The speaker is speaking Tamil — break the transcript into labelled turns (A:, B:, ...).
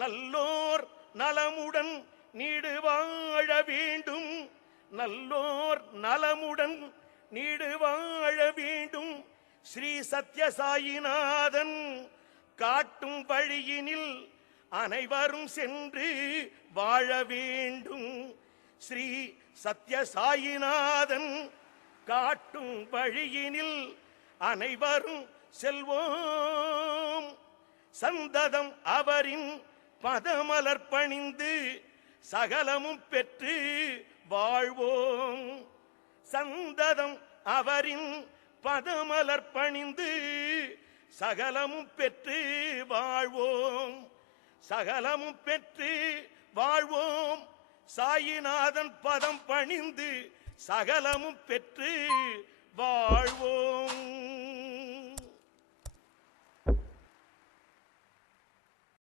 A: நல்லோர் நலமுடன் நீடு வாழ வேண்டும். நல்லோர் நலமுடன் நீடு வாழ வேண்டும். ஸ்ரீ சத்யசாயிநாதன் காட்டும் வழியினில் அனைவரும் சென்று வாழ வேண்டும். ஸ்ரீ சத்யசாயிநாதன் காட்டும் வழியினில் அனைவரும் செல்வோம். சந்ததம் அவரின் பதமலர் பணிந்து சகலமும் பெற்று வாழ்வோம். சந்ததம் அவரின் பதமலர் பணிந்து சகலமும் பெற்று வாழ்வோம். சகலமும் பெற்று வாழ்வோம். சாயிநாதன் பதம் பணிந்து சகலமும் பெற்று